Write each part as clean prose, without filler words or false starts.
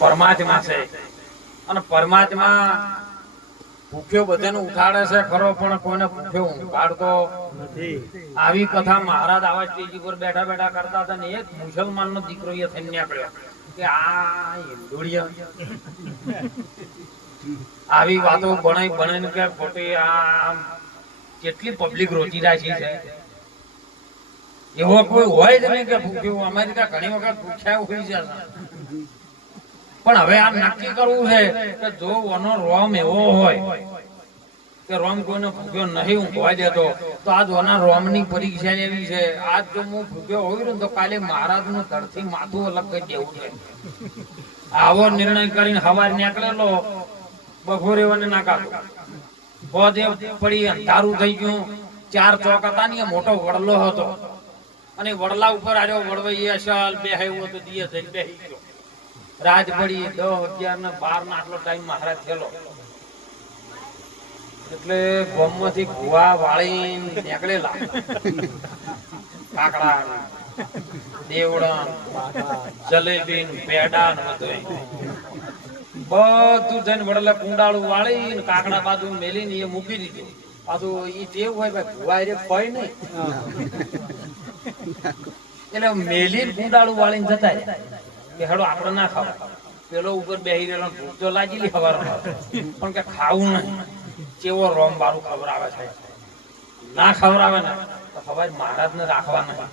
પરમાત્મા છે અને પરમાત્મા ભૂખ્યો બધાને ઉઠાડે છે ખરો, પણ કોઈને ભૂખ્યો ઉઠાડતો નથી. આવી કથા મહારાજ આવા સ્ટેજ ઉપર બેઠા બેઠા કરતા હતા ને એક મુસલમાન નો દીકરો એ થઈને નીકળ્યો કે આ હિન્દુડિયા આવી વાતો ભણાઈ ભણાઈને કે ખોટી આ કેટલી પબ્લિક રોજી રાખી છે. એવો કોઈ હોય જ નહીં કે ભૂખ્યું. અમારી ત્યાં ઘણી વખત ભૂખ્યા હોય છે, પણ હવે આ નક્કી કરવું છે કે જો ઓનો રોમ એવો હોય કે રોમ કોઈને ભૂખ્યો નહીં ઊંઘવા દેતો, તો આજ ઓના રોમ ની પરીક્ષા એવી છે. આજ જો હું ભૂખ્યો હોય ને તો કાલે મહારાજ નું ધરથી માથું અલગ કરી દેવું છે. આવો નિર્ણય કરીને હવાર નીકળેલો, બપોરે મને ના કાઢો પોદે પડી અંધારું થઈ ગયું. 4 ચોક હતા ને મોટો વડલો હતો અને વડલા ઉપર આવ્યો વડવૈયા શાલ બેહાયો તો દિયે જઈને બેહી ગયો. રાત પડી 10, 11 ને 12 ના આટલો ટાઈમ મહારાજ થયેલો. એટલે ગોમમાંથી ભુવા વાળી નીકળેલા કાકડા દેવડા જલેબી પેડા ને બધું જઈને વડલે કુંડાળું વાળી ને કાકડા બાજુ મેલીને એ મૂકી દીધું. પાછું ઈ ટેવ હોય ભાઈ ભુવા રે ફય નહીં એટલે મેલીને કુંડાળું વાળીને જતા કે હેડો આપણે ના ખાવ. પેલો ઉપર બેહી રહેલો ભૂખ તો લાગેલી હવારમાં, પણ કે ખાવું નહીં. કેવો રોમ વાળું ખવડાવે છે, ના ખવડાવે ને તો ખબર મહારાજ ને રાખવાના.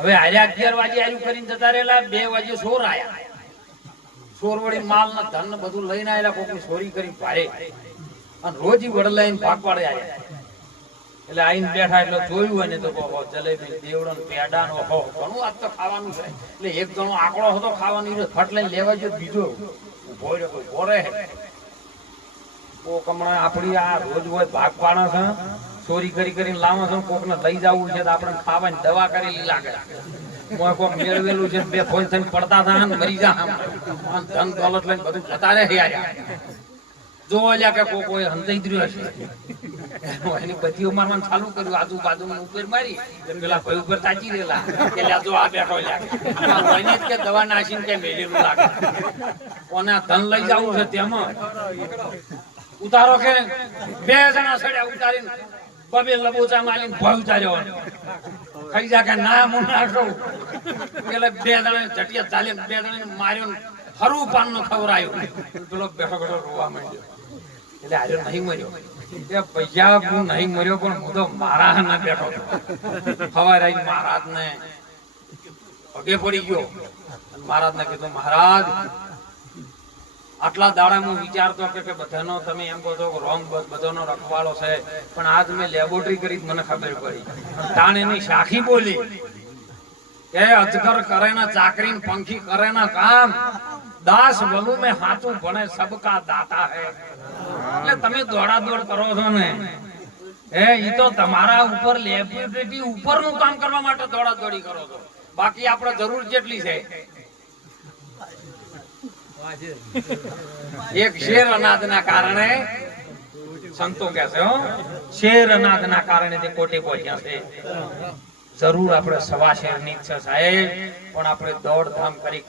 હવે આર્યા 11 વાગે આયુ કરીને જતા રહેલા. 2 વાગે સોર આયા. સોર વળી માલ ના ધન ને બધું લઈને આયેલા. કોકની ચોરી કરી ભારે અને રોજ વડલાઈને ભાગ પાડે આયા. એટલે આઈને બેઠા એટલે જોયું હોય ને તો જલેબી દેવડો ને પેડા નો ઘણું આજ તો ખાવાનું છે. એટલે એક જણો આંકડો હતો ખાવાની, ફટ લઈને લેવા ગયો. બીજો ઉભો રહે કોક હમણાં આપડી આ રોજ હોય ભાગ પાડે છે, ચોરી કરીને લાવો છે, કોક ને લઈ જવું છે તો આપણે ખાવાની દવા કરેલી લાગે. કોક મેળવેલું છે, 2 ફોન થઈને પડતા હતા ને મરી જા. ધન દોલત લઈને બધું જતા રહે. જોવા લ્યા કે કોક હોય હંતાઈ દ્યો હશે, એની બધી મારવાનું ચાલુ કર્યું. આજુબાજુ ઉપર મારી પેલા ભાઈ ઉપર તાચી રહેલા કે જો આ બેઠો લ્યા કે દવા નાસીને કે મેલેલું લાગે. કોને ધન લઈ જવું છે તેમાં ઉતારો કે 2 જણા સડ્યા ઉતારીને બબે લબોચા મારીને ભય ઉતાર્યો. ખાઈ જા કે ના હું ના ખાઉં. એટલે 2 જણા જટિયા ચાલીને 2 જણાને માર્યો, હરું પાન નો ખવરાયો. પેલો બેઠો બેઠો રોવા માંડ્યો. એટલે આજે નહીં મર્યો એ પૈસા હું નહીં મર્યો, પણ હું તો મારા ના બેઠો હતો. સવારે આવીને મહારાજ ને પગે પડી ગયો. મહારાજ ને કીધું મહારાજ આટલા દાડા હું વિચારતો કે બધાનો તમે એમ કહો છો રોંગ બધાનો રખવાળો છે, પણ આજ મેં લેબોરેટરી કરી મને ખબર પડી. તાણ એની સાખી બોલી કે અજગર કરે ના ચાકરી પંખી કરે ના કામ, દાસ બલુ મેં હાથું ભણે સબકા દાતા હે. એટલે તમે દોડા દોડ કરો છો ને ઈ તો તમારા ઉપર લેબોરેટરી ઉપરનું કામ કરવા માટે દોડા દોડી કરો છો. બાકી આપણે જરૂર જેટલી છે. એક શેર અનાજના કારણે સંતો કહે છે શેર અનાજના કારણે તે કોટે પહોંચ્યા છે. જરૂર આપણે સવા શેરની છે સાહેબ, પણ આપણે દોડધામ કરી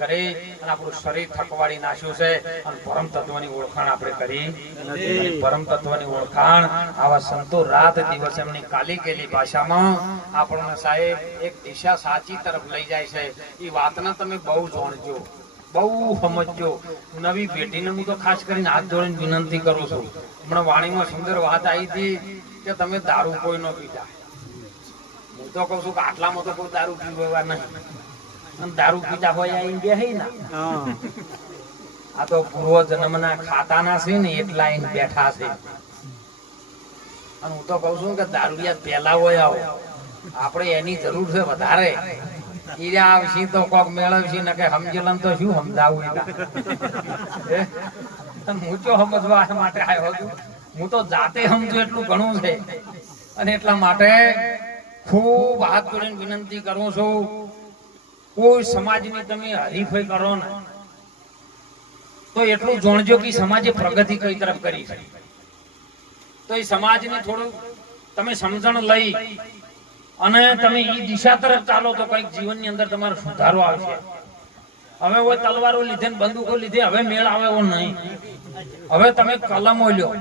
અને આપણું શરીર થકવાડી નાખ્યું છે અને પરમ તત્વની ઓળખાણ આપણે કરી નથી. પરમ તત્વની ઓળખાણ આવા સંતો રાત દિવસ એમની કાલી ગયેલી ભાષામાં આપણને સાહેબ એક દિશા સાચી તરફ લઈ જાય છે. એ વાતને તમે બહુ જાણજો, બહુ સમજજો. નવી પેઢીને હું તો ખાસ કરીને હાથ જોડીને વિનંતી કરું છું. હમણાં વાણીમાં સુંદર વાત આવી હતી કે તમે દારૂ કોઈ ન પીતા. હું તો કઉ છું કે આટલામાં તો કોઈ દારૂ પીવા નહીં. દારૂ પીતા હોય આ બેહી ના, આ તો પૂર્વ જન્મના ખાતાના છે ને એટલા આઈને બેઠા છે. અને હું તો કઉ છું કે દારૂડિયા પેલા હોય આવો, આપણે એની જરૂર છે વધારે. આવશી તો કોક મેળવશી ને કે સમજેલન તો શું સમજાવું. હું તો સમજવા માટે આવ્યો છું. હું તો જાતે સમજુ એટલું ઘણું છે. અને એટલા માટે ખૂબ હાથ જોડીને વિનંતી કરું છું, કોઈ સમાજની તમે હરીફાઈ કરો ને તો એટલું જાણજો કે સમાજે પ્રગતિ કઈ તરફ કરી છે. તો એ સમાજને થોડું તમે સમજણ લઈ અને તમે એ દિશા તરફ ચાલો તો કઈક જીવનની અંદર તમારો સુધારો આવશે. હવે वो તલવારો લીધે ને બંદૂકો લીધે હવે મેળ આવે એવો નહીં. હવે તમે કલમો લ્યો,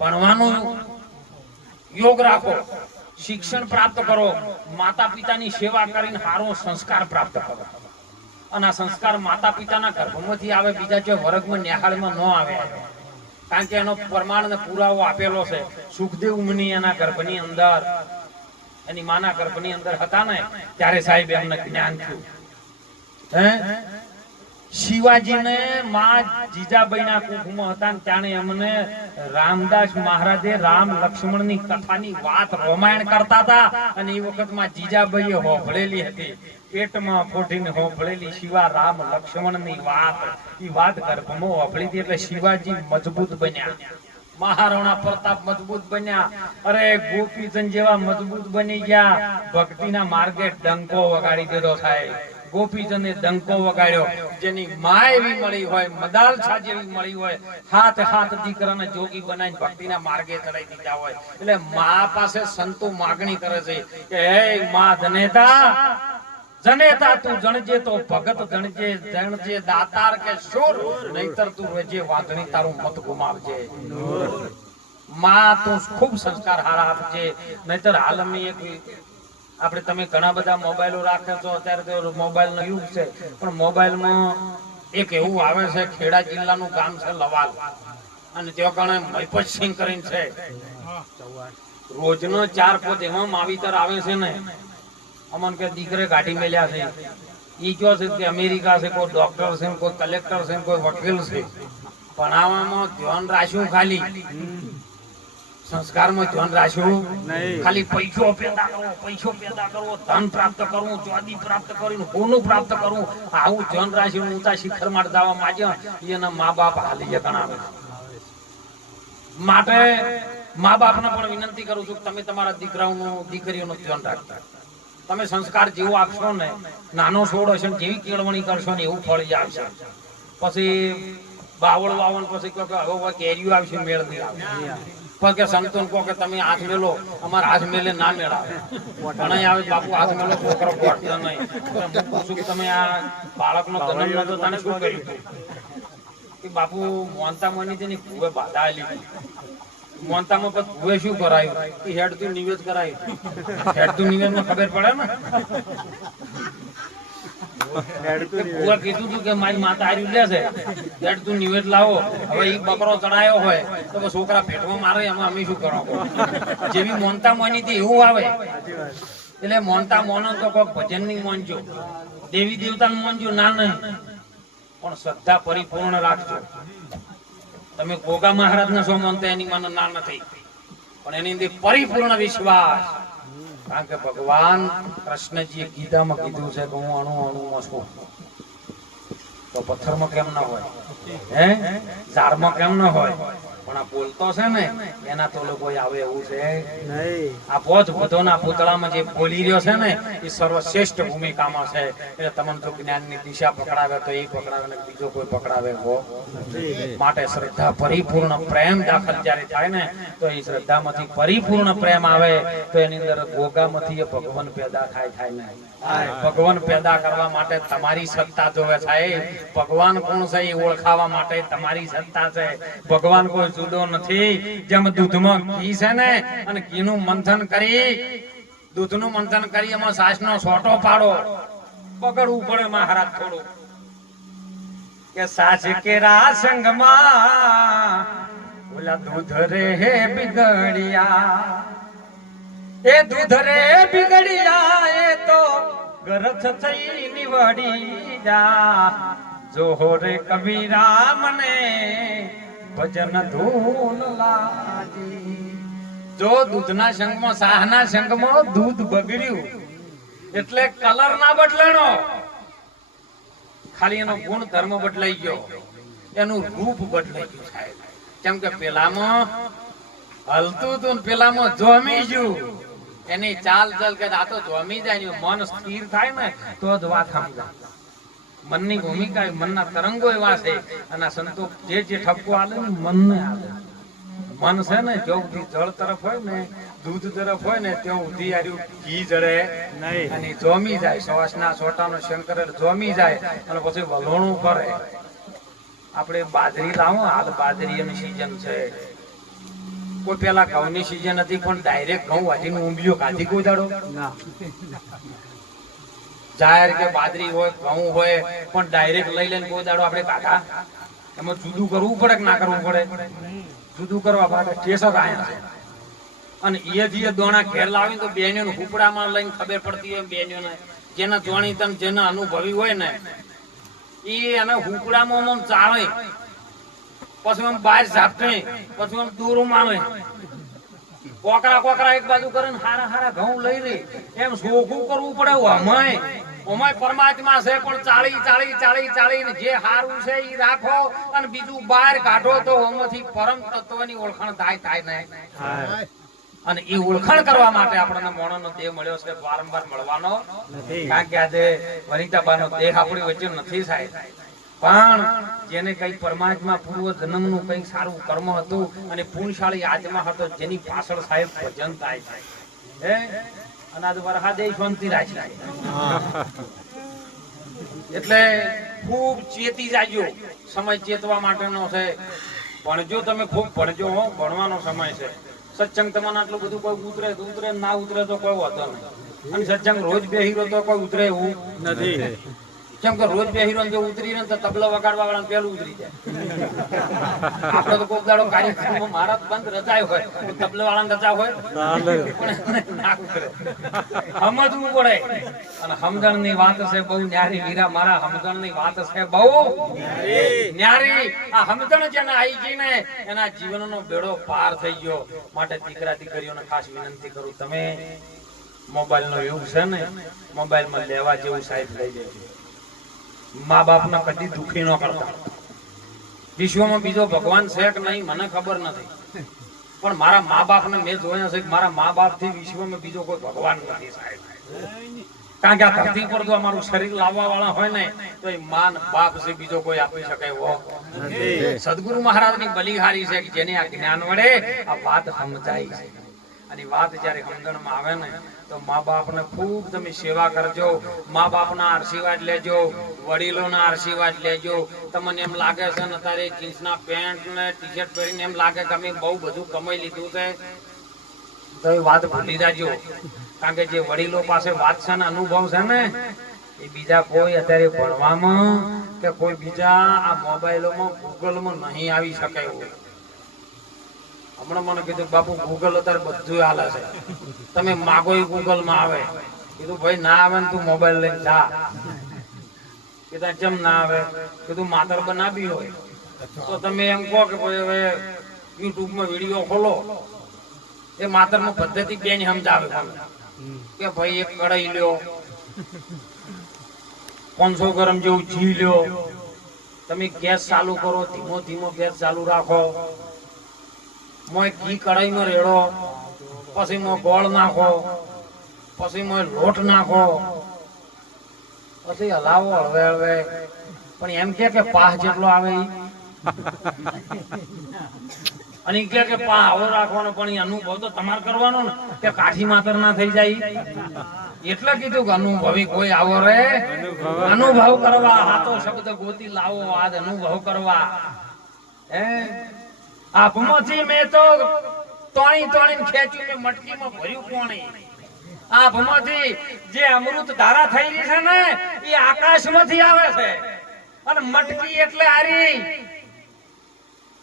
ભણવાનું યોગ રાખો, શિક્ષણ પ્રાપ્ત કરો, માતા પિતાની સેવા કરીને સારો સંસ્કાર પ્રાપ્ત કરો. અને આ સંસ્કાર માતા પિતાના ગર્ભમાંથી આવે, બીજા જે વર્ગમાં નિહાળમાં ન આવે. કારણ કે એનો પ્રમાણ ને પુરાવો આપેલો છે. સુખદેવ મુનિ એના ગર્ભની અંદર, એની માના ગર્ભની અંદર હતા ને ત્યારે સાહેબ એમને જ્ઞાન થયું. શિવાજીને માં જીજાબાઈના કુખમાં હતા ને ત્યારે એમને રામદાસ મહારાજે રામ લક્ષ્મણની કથાની વાત રામાયણ કરતા હતા. અને એ વખતમાં જીજાબાઈએ હોભળેલી હતી, પેટમાં ફોટીને હોભળેલી શિવા રામ લક્ષ્મણની વાત. એ વાત ગર્ભમાં હોભળી હતી એટલે શિવાજી મજબૂત બન્યા, મહારાણા પ્રતાપ મજબૂત બન્યા. અરે ગોપીચંદ જેવા મજબૂત બની ગયા. ભક્તિના માર્ગે ડંકો વગાડી દીધો થાય. ગોપીચંદે ડંકો વગાડ્યો. જેની માં એવી મળી હોય, મદાલસા જેવી મળી હોય, હાથ હાથ દીકરાને જોગી બનાવીને ભક્તિના માર્ગે ચડાવી દીધા હોય. એટલે માં પાસે સંતો માગણી કરે છે કે હે માં જનેતા, જનેતા તું જણજે તો ભગત જણજે, જણજે દાતાર કે શૂર, નહીતર તું રહેજે વાંધણી, તારું મત ગુમાવજે. માં તું ખૂબ સંસ્કાર હારા આપજે, નહીતર હાલમાં એક આપણે તમે ઘણા બધા મોબાઈલો રાખે છો. અત્યારે તો મોબાઈલ નો યુગ છે, પણ મોબાઈલમાં એક એવું આવે છે, ખેડા જિલ્લાનું ગામ છે લવાલ, અને ત્યાં કણે મહિપતસિંહ કરીને છે. રોજનો 4 પોત એમાં માવીતર આવે છે ને, અમન કે દીકરે ગાડી મેલ્યા છે. ઈ કયો છે કે અમેરિકા છે, કોઈ ડોક્ટર છે, કોઈ કલેક્ટર છે, કોઈ વકીલ છે. ભણાવવામાં ધ્યાન રાખ્યું, ખાલી સંસ્કારમાં ધ્યાન રાખ્યું ખાલી પૈસો પેદા કરવો, પૈસો પેદા કરવો, ધન પ્રાપ્ત કરવું, ચોદી પ્રાપ્ત કરવું, હોનું પ્રાપ્ત કરવું, આવું ધ્યાન રાખ્યું. ઊંચા શિખર માટે જવા માંગ્યા, એના મા બાપ હાલી ગણાવે. માટે મા બાપને પણ વિનંતી કરું છું કે તમે તમારા દીકરાઓનું દીકરીઓનું ધ્યાન રાખતા. તમે સંસ્કાર જેવો આપશો ને, નાનો છોડ હશે ને જેવી કેળવણી કરશો ને એવું ફળ જ આવશે. પછી બાવળ વાવણ પછી કહો કે હવે કેરીઓ આવશે, મેળ નહીં આવે. પણ કે સંતોન કહો કે તમે હાથ મેલો, અમારા હાથ મેલે ના મેળાવે. ઘણા આવે બાપુ હાથ મેલો, છોકરો ગોઠતો નહીં. હું પૂછું કે તમે આ બાળકનો જન્મ નતો તને શું કર્યું કે બાપુ મોનતા મોની તેની ભૂવે બાધા આલી. મોનતામાં પછી ભૂવે શું કરાયું કે હેડ તું નિવેદ કરાયું. હેડ તું નિવેદ માં ખબર પડે ને. કીધું તું કે મારી માતા હારી લે છે, હેડ તું નિવેદ લાવો. હવે ઈ બકરો ચડાયો હોય તો છોકરા પેટમાં મારે, એમાં અમે શું કરો. જેવી મોનતા મોની થી એવું આવે. એટલે મોનતા મોનો તો કોઈક ભજન ની મોનજો, દેવી દેવતા નું મોનજો ના નહીં, પણ શ્રદ્ધા પરિપૂર્ણ રાખજો. તમે ગોગા મહારાજ ને શું માનતા એની મને ના નથી, પણ એની અંદર પરિપૂર્ણ વિશ્વાસ. કારણ કે ભગવાન કૃષ્ણજીએ ગીતામાં કીધું છે કે હું અણુ અણુમાં છું. તો પથ્થરમાં કેમ ના હોય, હે ઝાડમાં કેમ ના હોય, પણ આ બોલતો છે ને એના તો લોકો આવે એવું છે નહીં. આ પોચ બધોના પૂતળામાં જે બોલી રહ્યો છે ને એ સર્વશ્રેષ્ઠ ભૂમિકામાં છે. એટલે તમને જો જ્ઞાનની દિશા પકડાવે તો એ પકડાવે ને બીજો કોઈ પકડાવે હો. માટે શ્રદ્ધા પરિપૂર્ણ પ્રેમ દાખલ જ્યારે થાય ને તો એ શ્રદ્ધામાંથી પરિપૂર્ણ પ્રેમ આવે તો એની અંદર ગોગામાંથી ભગવાન પેદા થાય ને. ભગવાન પેદા કરવા માટે તમારી સત્તા જોવે છે. ભગવાન કોણ છે એ ઓળખાવા માટે તમારી સત્તા છે. ભગવાન કોઈ જુદો નથી. જેમ દૂધમાં ઘી છે ને, અને ઘીનું મંથન કરી, દૂધનું મંથન કરી એમાં સાસનો સોટો પાડો, પકડવું પડે મહારાજ થોડું કે સાસ કેરા સંગમાં ઓલા દૂધ રે બિગડિયા, એ દૂધ રે બિગડિયા, એ તો ગરથ થઈ નીવડી જા. જોહો રે કબીરા મને ભજન ધૂન લાજી. જો દૂધના સંગમાં, શાહના સંગમાં દૂધ બગડ્યું એટલે કલર ના બદલાણો, ખાલી એનો ગુણ ધર્મ બદલાઈ ગયો, એનું રૂપ બદલાઈ ગયું સાહેબ. કેમ કે પેલામાં હલતું હતું ને પેલામાં જોમી ગયું. એની ચાલ ચાલ કે આ તો જોમી જાય, મન સ્થિર થાય ને તો જ વાત સમજાય. મનની ભૂમિકા, મનના તરંગો એવા છે. અને સંતો જે ઠપકો આલે ને મનને આલે, મન છે ને જો સુધી જળ તરફ હોય ને દૂધ તરફ હોય ને ત્યાં સુધી આર્યું ઘી જડે નહીં અને જોમી જાય શ્વાસના સોટાનો શંકર જોમી જાય અને પછી વલોણું કરે. આપણે બાજરી લાવો, હાલ બાજરીની સીઝન છે. કોઈ પેલા ઘઉંની સીઝન હતી પણ ડાયરેક્ટ ઘઉં વાટીને ઊંબીઓ કાઢી કોઈ દાડો જાહેર કે બાજરી હોય ઘઉં હોય પણ ડાયરેક્ટ લઈ લઈને કોઈ દાડો આપણે કાઢા. એમાં જુદું કરવું પડે કે ના કરવું પડે? જુદું કરવા માટે ટેસક આયા છે. અને એ જે દોણા ઘેર લાવી તો બેનીઓને હુપડામાં લઈને ખબર પડતી હોય બેનીઓને જેના જોણી તન જેના અનુભવી હોય ને એ એને હુપડામાં આમ ચાલે, પછી આમ બહાર ઝાપટે, પછી આમ દોરું મારે, કોકરા કોકરા એક બાજુ કરે ને હારા હારા ઘઉં લઈ લે. એમ સોખું કરવું પડે. અમાય પરમાત્મા છે પણ ચાળી ચાળી ચાળી ચાળી ને જે હારું છે એ રાખો અને બીજું બહાર કાઢો તો આમાંથી પરમ તત્વની ઓળખાણ થાય ને. અને એ ઓળખાણ કરવા માટે આપણને મોણોનો દેહ મળ્યો છે, વારંવાર મળવાનો નથી. કારણ કે આજે વનિતાબાનો દેહ આપણી વચ્ચે નથી સાહેબ. પણ જેને કઈ પરમાત્મા પૂર્વ જન્મનું કઈ સારું કર્મ હતું અને પુણ્યશાળી આત્મા હતો જેની પાછળ સાહેબ ભજન થાય છે અને આજ વરહાદે શાંતિ રાખી. એટલે ખૂબ ચેતી જાજો. સમય ચેતવા માટેનો છે. ભણજો, તમે ખૂબ ભણજો. ભણવાનો સમય છે. સત્સંગ તમને આટલું બધું કોઈ ઉતરે ના ઉતરે તો કોઈ વાંધો નહીં. અને સત્સંગ રોજ બેહીરો તો કોઈ ઉતરે એવું નથી. કેમ કે રોજ બેહીરો જો ઉતરી ને તો તબલો વગાડવા વાળા પેલું ઉતરી જાય. આપડે તો કોક દાડો કાર્યક્રમમાં મારા બંધ રચાય હોય, તબલા વાળા રચા હોય ના ઉતરે. સમજવું પડે. અને સમજણ ની વાત છે બહુ ન્યારી વીરા મારા. સમજણ ની વાત છે બહુ ન્યારી. આ સમજણ જેને આવી ગઈ ને એના જીવનનો બેડો પાર થઈ ગયો. માટે દીકરા દીકરીઓને ખાસ વિનંતી કરું, તમે મોબાઈલ નો યુગ છે ને, મોબાઈલ માં લેવા જેવું સાહેબ લઈ જાય. મા બાપ ને કદી દુખી ન કરતા. વિશ્વમાં બીજો ભગવાન છે કે નહીં મને ખબર નથી, પણ મારા મા બાપ ને મેં જોયા છે કે મારા મા બાપ થી વિશ્વમાં બીજો કોઈ ભગવાન નથી સાહેબ. કારણ કે આ ધરતી પર જો અમારું શરીર લાવવા વાળા હોય ને તો એ માન બાપ છે, બીજો કોઈ આપી શકે એવો નથી. સદગુરુ મહારાજ ની બલિહારી છે કે જેને આ જ્ઞાન વડે આ વાત સમજાય છે. અને વાત જયારે સમજણમાં આવે ને તો મા બાપ ને ખૂબ તમે સેવા કરજો. મા બાપ ના આશીર્વાદ લેજો, વડીલો ના આશીર્વાદ લેજો. તમને એમ લાગે છે ને તારે જીન્સ ના પેન્ટ ને ટી શર્ટ પહેરીને એમ લાગે કે અમે બહુ બધું કમાઈ લીધું છે તો એ વાત ભૂલી જાજો. કારણ કે જે વડીલો પાસે વાત છે ને અનુભવ છે ને એ બીજા કોઈ અત્યારે ભણવામાં કે કોઈ બીજા આ મોબાઈલોમાં ગૂગલમાં નહીં આવી શકે એવું. હમણાં મને કીધું બાપુ ગૂગલ અત્યારે બધું હાલે છે, તમે માગો એ ગૂગલ માં આવે. કીધું ભાઈ ના આવે ને તું મોબાઈલ લઈને જા. કીધું કેમ ના આવે? કીધું માતર બનાવી હોય તો તમે એમ કહો કે ભાઈ હવે યુટ્યુબ માં વિડીયો ખોલો, એ માતર નું પદ્ધતિ બેન સમજાવે કે ભાઈ એક કઢાઈ લ્યો, 500 ગરમ જેવું ઘી લ્યો, તમે ગેસ ચાલુ કરો, ધીમો ધીમો ગેસ ચાલુ રાખો, મોય ઘી કઢાઈમાં રેડો, પછી મોય ગોળ નાખો, પછી મોય લોટ નાખો, પછી હલાવો હળવે હળવે. પણ એમ કે પાહ જેટલો આવે અને કે પા આવો રાખવાનો, પણ એ અનુભવ તો તમારે કરવાનો ને કે કાઠી માતર ના થઈ જાય. એટલે કીધું કે અનુભવી કોઈ આવો રે અનુભવ કરવા. હાથો શબ્દ ગોતી લાવો આજ અનુભવ કરવા. આભમાંથી મેં તો તોણી તોણી ખેંચ્યું કે મટકીમાં ભર્યું પાણી. આભમાંથી જે અમૃત ધારા થઈ રહી છે ને એ આકાશમાંથી આવે છે. અને મટકી એટલે આરી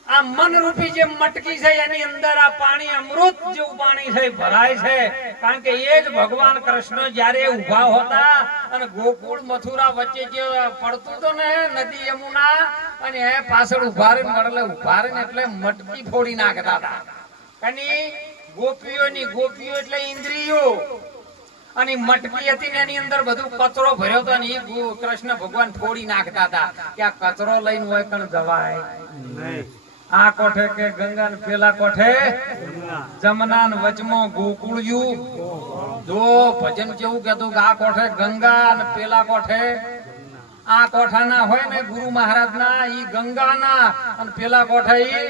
આ મનરૂપી જે મટકી છે એની અંદર આ પાણી અમૃત જેવું પાણી છે ભરાય છે. કારણ કે એ જ ભગવાન કૃષ્ણ જયારે ઉભા હોતા અને ગોકુળ મથુરા વચ્ચે જે પડતું હતું ને નદી યમુના, અને એ પાછળ ઉભા રહીને એટલે મટકી ફોડી નાખતા હતા. અને ગોપીઓ એટલે ઇન્દ્રિયો, અને મટકી હતી ને એની અંદર બધું કચરો ભર્યો હતો, અને એ કૃષ્ણ ભગવાન ફોડી નાખતા હતા કે આ કચરો લઈને હોય કણ જવાય નહીં. આ કોઠે કે ગંગા, પેલા કોઠે જમના, વચમાં ગોકુળિયું. જો ભજન કેવું કેતું કે આ કોઠે ગંગા અને પેલા કોઠે આ કોઠા ના હોય ને ગુરુ મહારાજ ના ઈ ગંગા ના, અને પેલા કોઠે ઈ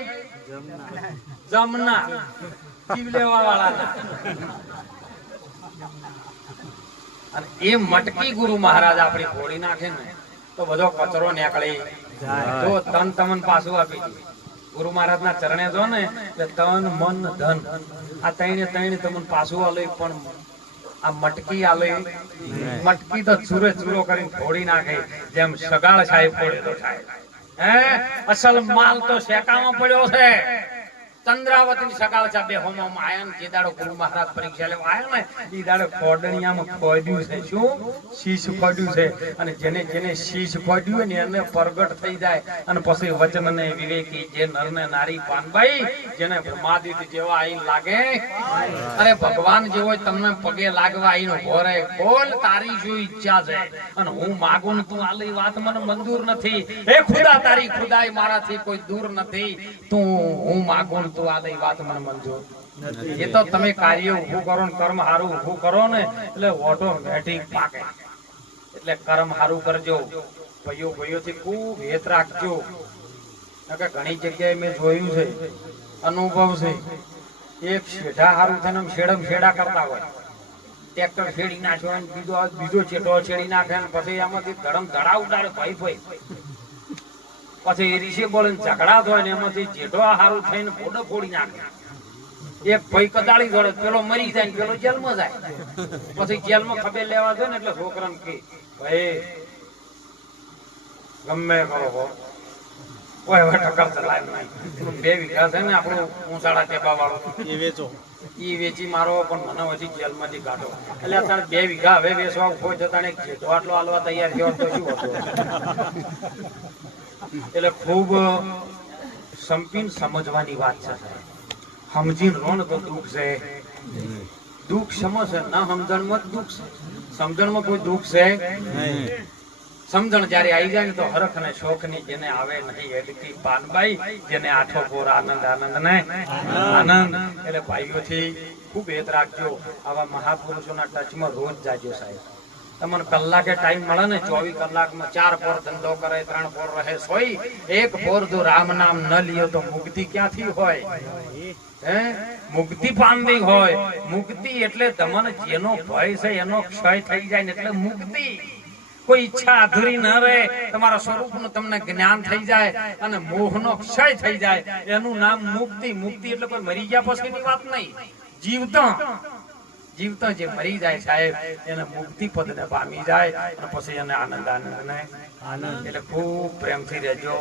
જમના જીવલેવા વાળાના. અને એ મટકી ગુરુ મહારાજ આપણી ફોડી નાખે ને તો બધો કચરો નીકળી જો તન તમન પાછું આપી દે. ગુરુ મહારાજ ના ચરણે જો ને તન મન ધન આ ત્રણે તમને પાછું આલે, પણ આ મટકી આલે. મટકી તો ચૂરે ચૂરો કરીને ફોડી નાખે, જેમ સગાળ સાહેબ ફોડે તો થાય. અસલ માલ તો શેકામાં પડ્યો છે. ચંદ્રાવતી સગાળ છે બે હોમમાં આયન જે દાડો ગુરુ મહારાજ પરીક્ષા લેવા આયા ને ઈ દાડો ખોડણિયામાં ખોડ્યું છે. શું શીશ ખોડ્યું છે. અને જેને જેને શીશ ખોડ્યું ને એને પ્રગટ થઈ જાય. અને પછી વચન ને વિવેકી જે નર ને નારી પાનભાઈ જેને બ્રહ્માદિત્ય જેવા આઈ લાગે, અરે ભગવાન જેવો તમને પગે લાગવા આઈનો ઘોરે બોલ તારી શું ઈચ્છા છે અને હું માગું ને તું આલી વાત મને મંજૂર નથી. હે ખુદા તારી ખુદાઈ મારાથી કોઈ દૂર નથી. તું હું માગું તું આલી વાત મને મંજૂર નથી. એ તો તમે કાર્ય ઊભું કરો ને કર્મ હારું ઊભું કરો ને એટલે ઓટોમેટિક પાકે. એટલે કર્મ હારું કરજો. ભાઈઓ થી ખૂબ હેત રાખજો. ઘણી જગ્યાએ મેં જોયું છે, અનુભવ છે. એક શેઢા હારું થઈને શેડમ શેડા કરતા હોય, ટ્રેક્ટર શેડી નાખ્યો બીજો ચેટો શેડી નાખે પછી આમાંથી ધડમ ધડા ઉડાડે ભાઈ ભાઈ. પછી રીશે બોલે ઝઘડા થાય ને એમાંથી જેઠો હારું થઈને ફોડો ફોડી નાખે. એક ભાઈ કદાળી જોડે પેલો મરી જાય પેલો જેલમાં જાય. પછી જેલમાં ખબર લેવા જાય ને એટલે છોકરાને કે ભાઈ ગમે કરો કોઈ હવે ટક્કર ચલાય નહીં. 2 વીઘા છે ને આપણું ઊંચાળા ટેબા વાળો એ વેચો. ઈ વેચી મારો પણ મને હજી જેલમાંથી કાઢો. એટલે અત્યારે 2 વીઘા હવે વેચવા ઉભો જતા ને જેટલો આટલો હાલવા તૈયાર થયો તો શું હતું. એટલે ખૂબ સંપીને સમજવાની વાત છે. સમજી લો ને તો દુઃખ છે. દુઃખ સમજે ના સમજણમાં જ દુઃખ છે. સમજણમાં કોઈ દુઃખ છે નહીં. સમજણ જયારે આવી જાય ને તો હરખ અને શોખ ની જેને આવે નહીં એથી પાનબાઈ જેને આઠો પોર આનંદ આનંદ ને આનંદ. એટલે ભાઈઓથી ખૂબ હેત રાખજો. આવા મહાપુરુષોના ટચમાં રોજ જાજો સાહેબ. તમને કલાકે ટાઈમ મળે ને 24 કલાકમાં 4 પોર ધંધો કરે 3 પોર રહે સોઈ. એક પોર જો રામ નામ ન લ્યો તો મુક્તિ ક્યાંથી હોય? મુક્તિ પામવી હોય. મુક્તિ એટલે તમને જેનો ભય છે એનો ક્ષય થઈ જાય ને એટલે મુક્તિ. કોઈ ઈચ્છા અધૂરી ન રહે, તમારા સ્વરૂપનું તમને જ્ઞાન થઈ જાય અને મોહનો ક્ષય થઈ જાય, એનું નામ મુક્તિ. મુક્તિ એટલે કોઈ મરી ગયા પછીની વાત નહીં. જીવતા જે મરી જાય સાહેબ એને મુક્તિ પદ ને પામી જાય અને પછી એને આનંદ આનંદ ને આનંદ. એટલે ખૂબ પ્રેમથી રહેજો.